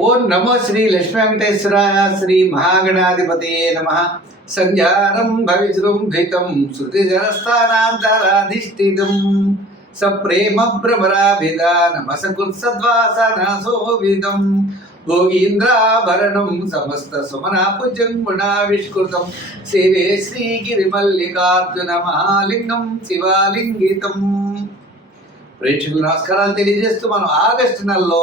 ఓం నమో శ్రీ లక్ష్మీ వెంకటేశ్వరాయ శ్రీ మహాగణాధిపతయే నమ. సంధ్యారం భవిజృంభితం శృతిజనస్థానాంతరాధిష్ఠితం. సప్రేమ భ్రమరాభిధానమసకృత్సద్వాసనసోవిదం భోగీంద్రాభరణం సమస్త సుమనాపుజం గుణావిష్కృతం. శివే శ్రీగిరిమల్లికార్జున మహాలింగం శివాలింగితం. ప్రేక్షకులు నమస్కారాలు తెలియజేస్తూ మనం ఆగస్టు నెలలో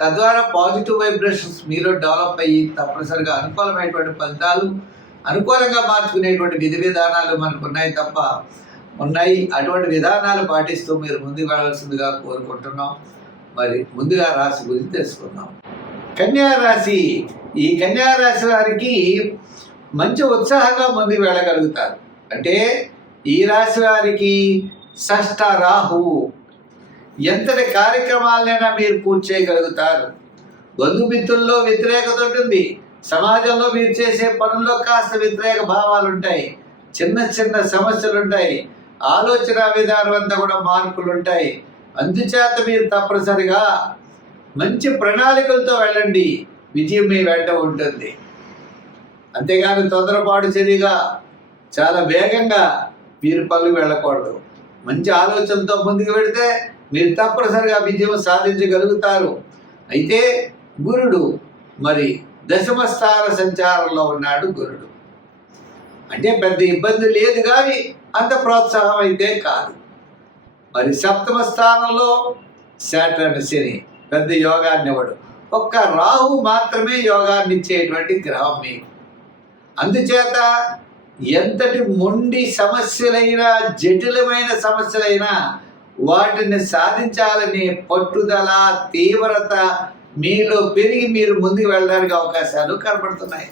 తద్వారా పాజిటివ్ వైబ్రేషన్స్ మీలో డెవలప్ అయ్యి తప్పనిసరిగా అనుకూలమైనటువంటి ఫలితాలు అనుకూలంగా మార్చుకునేటువంటి విధి విధానాలు మనకు ఉన్నాయి తప్ప ఉన్నాయి. అటువంటి విధానాలు పాటిస్తూ మీరు ముందుకు వెళ్ళాల్సిందిగా కోరుకుంటున్నాం. మరి ముందుగా రాశి గురించి తెలుసుకుందాం. కన్యా రాశి. ఈ కన్యా రాశి వారికి మంచి ఉత్సాహంగా ముందుకు వెళ్ళగలుగుతారు. అంటే ఈ రాశి వారికి షష్ట రాహువు ఎంతటి కార్యక్రమాలనైనా మీరు పూర్తి చేయగలుగుతారు. బంధుమిత్రుల్లో వ్యతిరేకత ఉంటుంది. సమాజంలో మీరు చేసే పనుల్లో కాస్త వ్యతిరేక భావాలు ఉంటాయి చిన్న చిన్న సమస్యలు ఉంటాయి ఆలోచన విధానం అంతా కూడా మార్పులు ఉంటాయి అందుచేత మీరు తప్పనిసరిగా మంచి ప్రణాళికలతో వెళ్ళండి. విజయం మీ వెంట ఉంటుంది. అంతేగాని తొందరపాటు చర్యగా చాలా వేగంగా మీరు పనులు వెళ్ళకూడదు. మంచి ఆలోచనతో ముందుకు పెడితే మీరు తప్పనిసరిగా విజయం సాధించగలుగుతారు. అయితే గురుడు మరి దశమస్థాన సంచారంలో ఉన్నాడు గురుడు. అంటే పెద్ద ఇబ్బంది లేదు కానీ అంత ప్రోత్సాహం అయితే కాదు. మరి సప్తమ స్థానంలో శాటర్న్ శని పెద్ద యోగాన్ని ఇవ్వడు ఒక్క రాహు మాత్రమే యోగాన్ని ఇచ్చేటువంటి గ్రహం మీకు. అందుచేత ఎంతటి మొండి సమస్యలైనా జటిలమైన సమస్యలైనా వాటిని సాధించాలనే పట్టుదల తీవ్రత మీలో పెరిగి మీరు ముందుకు వెళ్ళడానికి అవకాశాలు కనబడుతున్నాయి.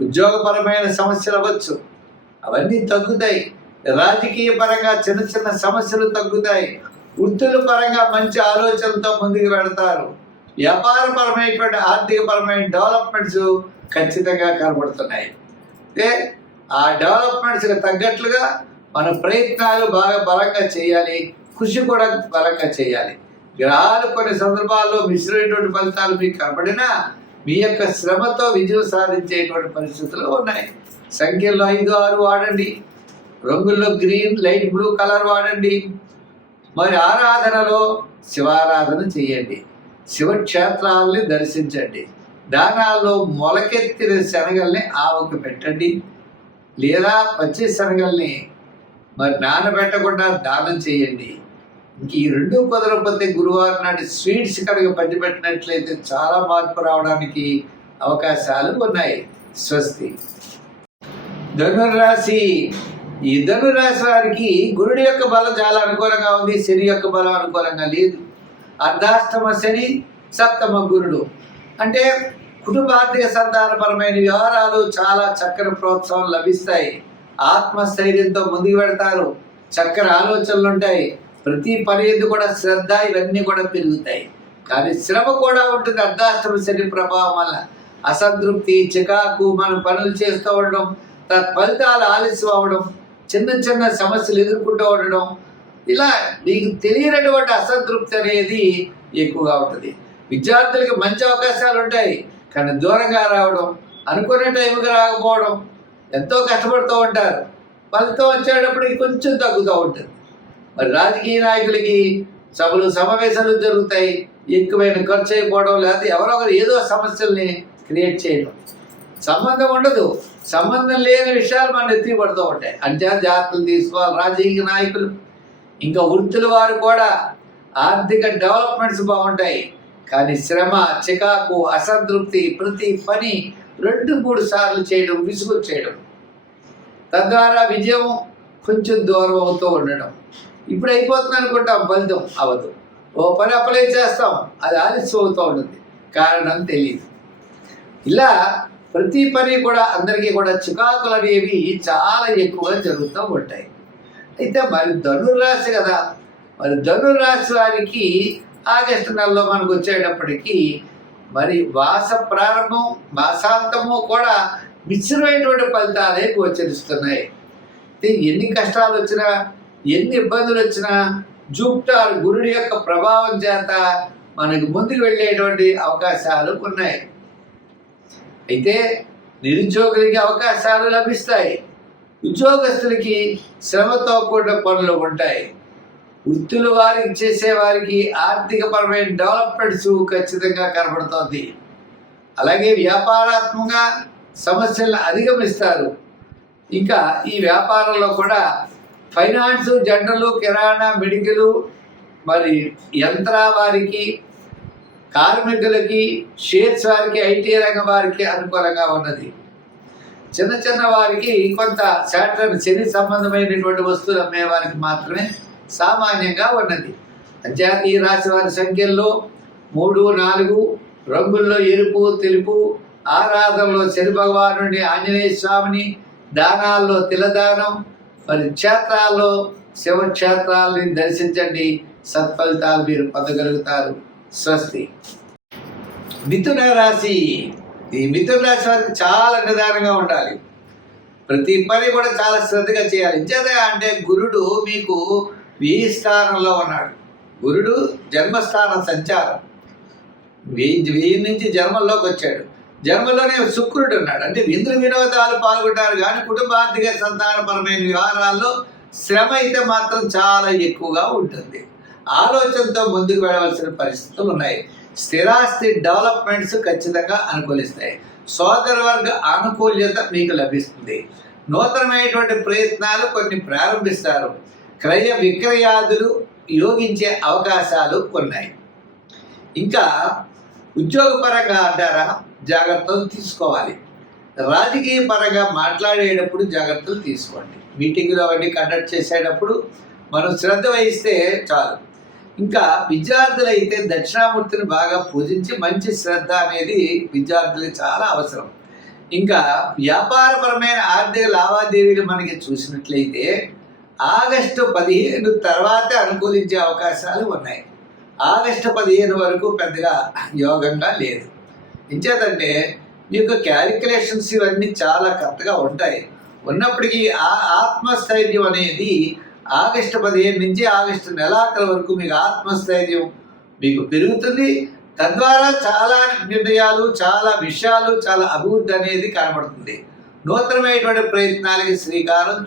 ఉద్యోగపరమైన సమస్యలు అవ్వచ్చు. అవన్నీ తగ్గుతాయి. రాజకీయ పరంగా చిన్న చిన్న సమస్యలు తగ్గుతాయి. వృత్తుల పరంగా మంచి ఆలోచనలతో ముందుకు వెళతారు. వ్యాపారపరమైనటువంటి ఆర్థికపరమైన డెవలప్మెంట్స్ ఖచ్చితంగా కనబడుతున్నాయి. అంటే ఆ డెవలప్మెంట్స్కి తగ్గట్లుగా మన ప్రయత్నాలు బాగా బలంగా చేయాలి కృషి కూడా బలంగా చేయాలి. గ్రహాలు కొన్ని సందర్భాల్లో మిశ్రమైనటువంటి ఫలితాలు మీకు కనపడినా మీ యొక్క శ్రమతో విజయం సాధించేటువంటి పరిస్థితులు ఉన్నాయి. సంఖ్యలో ఐదు ఆరు వాడండి. రంగుల్లో గ్రీన్ లైట్ బ్లూ కలర్ వాడండి. మరి ఆరాధనలో శివారాధన చేయండి. శివక్షేత్రాలని దర్శించండి. దానాల్లో మొలకెత్తిన శనగల్ని ఆవుకు పెట్టండి. లేదా పచ్చి శనగల్ని మరి నానబెట్టకుండా దానం చేయండి. ఇంక ఈ రెండు కుదరకపోతే గురువారం నాటి స్వీట్స్ కనుక పంచిపెట్టినట్లయితే చాలా మార్పు రావడానికి అవకాశాలు ఉన్నాయి. స్వస్తి. ధనురాశి ఈ ధనురాశి వారికి గురుడి యొక్క బలం చాలా అనుకూలంగా ఉంది. శని యొక్క బలం అనుకూలంగా లేదు. అర్ధాష్టమ శని సప్తమ గురుడు. అంటే కుటుంబార్థిక సంతానపరమైన వ్యవహారాలు చాలా చక్కని ప్రోత్సాహం లభిస్తాయి. ఆత్మస్థైర్యంతో ముందుకు పెడతారు చక్కని ఆలోచనలు ఉంటాయి. ప్రతి పని ఎందు కూడా శ్రద్ధ ఇవన్నీ కూడా పెరుగుతాయి. కానీ శ్రమ కూడా ఉంటుంది. అర్ధాశ్రమ శని ప్రభావం వల్ల అసంతృప్తి చికాకు మనం పనులు చేస్తూ ఉండడం ఫలితాలు ఆలస్యం అవ్వడం చిన్న చిన్న సమస్యలు ఎదుర్కొంటూ ఉండడం ఇలా మీకు తెలియనటువంటి అసంతృప్తి అనేది ఎక్కువగా ఉంటుంది. విద్యార్థులకి మంచి అవకాశాలు ఉంటాయి. కానీ దూరంగా రావడం అనుకునే టైంకి రాకపోవడం ఎంతో కష్టపడుతూ ఉంటారు. ఫలితం వచ్చేటప్పటికి కొంచెం తగ్గుతూ ఉంటుంది. మరి రాజకీయ నాయకులకి సభలు సమావేశాలు జరుగుతాయి. ఎక్కువైన ఖర్చు అయిపోవడం లేకపోతే ఎవరో ఒకరు ఏదో సమస్యల్ని క్రియేట్ చేయడం. సంబంధం ఉండదు. సంబంధం లేని విషయాలు మన ఎత్తి పడుతూ ఉంటాయి. అంటే జాగ్రత్తలు తీసుకోవాలి రాజకీయ నాయకులు. ఇంకా వృత్తుల వారు కూడా ఆర్థిక డెవలప్మెంట్స్ బాగుంటాయి. కానీ శ్రమ చికాకు అసంతృప్తి ప్రతి పని రెండు మూడు సార్లు చేయడం విసుగు చేయడం తద్వారా విజయం కొంచెం దూరం అవుతూ ఉండడం. ఇప్పుడు అయిపోతుంది అనుకుంటాం ఫలితం అవ్వదు. ఓ పని అప్లై చేస్తాం అది ఆలస్యం అవుతూ ఉంటుంది. కారణం తెలియదు ఇలా ప్రతి పని కూడా అందరికీ కూడా చికాకులు అనేవి చాలా ఎక్కువగా జరుగుతూ ఉంటాయి. అయితే మరి ధనుర్రాశి కదా మరి ధనుర్రాశి వారికి ఆగస్టు నెలలో మనకు వచ్చేటప్పటికీ మరి వాస ప్రారంభం మాసాంతము కూడా మిశ్రమైనటువంటి ఫలితాలే గోచరిస్తున్నాయి. ఎన్ని కష్టాలు వచ్చినా ఎన్ని ఇబ్బందులు వచ్చినా జూప్టార్ గురుడి యొక్క ప్రభావం చేత మనకు ముందుకు వెళ్ళేటువంటి అవకాశాలు ఉన్నాయి. అయితే నిరుద్యోగులకి అవకాశాలు లభిస్తాయి. ఉద్యోగస్తులకి శ్రమతో కూడిన పనులు ఉంటాయి. వృత్తులు వారికి చేసే వారికి ఆర్థికపరమైన డెవలప్మెంట్స్ ఖచ్చితంగా కనబడుతోంది అలాగే వ్యాపారాత్మకంగా సమస్యలను అధిగమిస్తారు. ఇంకా ఈ వ్యాపారంలో కూడా ఫైనాన్స్ జనరల్ కిరాణా మెడికల్ మరి యంత్ర వారికి కార్మికులకి షేర్స్ వారికి ఐటీ రంగం వారికి అనుకూలంగా ఉన్నది. చిన్న చిన్న వారికి కొంత శాటర్ శని సంబంధమైనటువంటి వస్తువులు అమ్మే వారికి మాత్రమే సామాన్యంగా ఉన్నది. అంతే ఈ రాశి వారి సంఖ్యల్లో మూడు నాలుగు రంగుల్లో ఎరుపు తెలుపు ఆరాధనలో శని భగవానుడి ఆంజనేయ స్వామిని దానాల్లో తిలదానం మరి క్షేత్రాల్లో శివక్షేత్రాలని దర్శించండి. సత్ఫలితాలు మీరు పొందగలుగుతారు. స్వస్తి. మిథున రాశి. ఈ మిథున రాశి వారికి చాలా నిదానంగా ఉండాలి. ప్రతి పని కూడా చాలా శ్రద్ధగా చేయాలి. ఇంచేత అంటే గురుడు మీకు వెయ్యి స్థానంలో ఉన్నాడు. గురుడు జన్మస్థానం సంచారం. వెయ్యి వెయ్యి నుంచి జన్మల్లోకి వచ్చాడు. జన్మలోనే శుక్రుడు ఉన్నాడు. అంటే విందు వినోదాలు పాల్గొంటారు కానీ కుటుంబార్థిక సంతానపరమైన వ్యవహారాల్లో శ్రమ అయితే మాత్రం చాలా ఎక్కువగా ఉంటుంది. ఆలోచనతో ముందుకు వెళ్ళవలసిన పరిస్థితులు ఉన్నాయి. స్థిరాస్తి డెవలప్మెంట్స్ ఖచ్చితంగా అనుకూలిస్తాయి. సోదర వర్గ ఆనుకూల్యత మీకు లభిస్తుంది. నూతనమైనటువంటి ప్రయత్నాలు కొన్ని ప్రారంభిస్తారు. క్రయ విక్రయాదులు యోగించే అవకాశాలు ఉన్నాయి ఇంకా ఉద్యోగపరంగా అంటారా జాగ్రత్తలు తీసుకోవాలి. రాజకీయ పరంగా మాట్లాడేటప్పుడు జాగ్రత్తలు తీసుకోండి. మీటింగులు అవన్నీ కండక్ట్ చేసేటప్పుడు మనం శ్రద్ధ వహిస్తే చాలు. ఇంకా విద్యార్థులైతే దక్షిణామూర్తిని బాగా పూజించి మంచి శ్రద్ధ అనేది విద్యార్థులకు చాలా అవసరం. ఇంకా వ్యాపారపరమైన ఆర్థిక లావాదేవీలు మనకి చూసినట్లయితే ఆగస్టు పదిహేను తర్వాతే అనుకూలించే అవకాశాలు ఉన్నాయి. ఆగస్టు పదిహేను వరకు పెద్దగా యోగంగా లేదు. ఇంచేతంటే మీకు క్యాలిక్యులేషన్స్ ఇవన్నీ చాలా కరెక్ట్గా ఉంటాయి. ఉన్నప్పటికీ ఆ ఆత్మస్థైర్యం అనేది ఆగస్టు పదిహేను నుంచి ఆగస్టు నెలాఖరు వరకు మీకు ఆత్మస్థైర్యం మీకు పెరుగుతుంది. తద్వారా చాలా నిర్ణయాలు చాలా విషయాలు చాలా అభివృద్ధి అనేది కనబడుతుంది. నూతనమైనటువంటి ప్రయత్నాలకి శ్రీకారం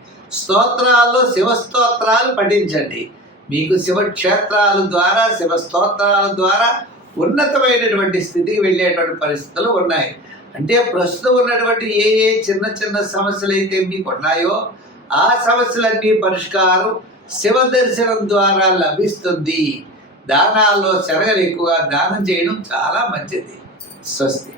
స్తోత్రాల్లో శివస్తోత్రాలు పఠించండి మీకు శివక్షేత్రాల ద్వారా శివస్తోత్రాల ద్వారా ఉన్నతమైనటువంటి స్థితికి వెళ్ళేటువంటి పరిస్థితులు ఉన్నాయి. అంటే ప్రస్తుతం ఉన్నటువంటి ఏ ఏ చిన్న చిన్న సమస్యలు అయితే మీకు ఉన్నాయో ఆ సమస్యలన్నీ పరిష్కారం శివ దర్శనం ద్వారా లభిస్తుంది. దానాల్లో శరగలు ఎక్కువగా దానం చేయడం చాలా మంచిది. స్వస్తి.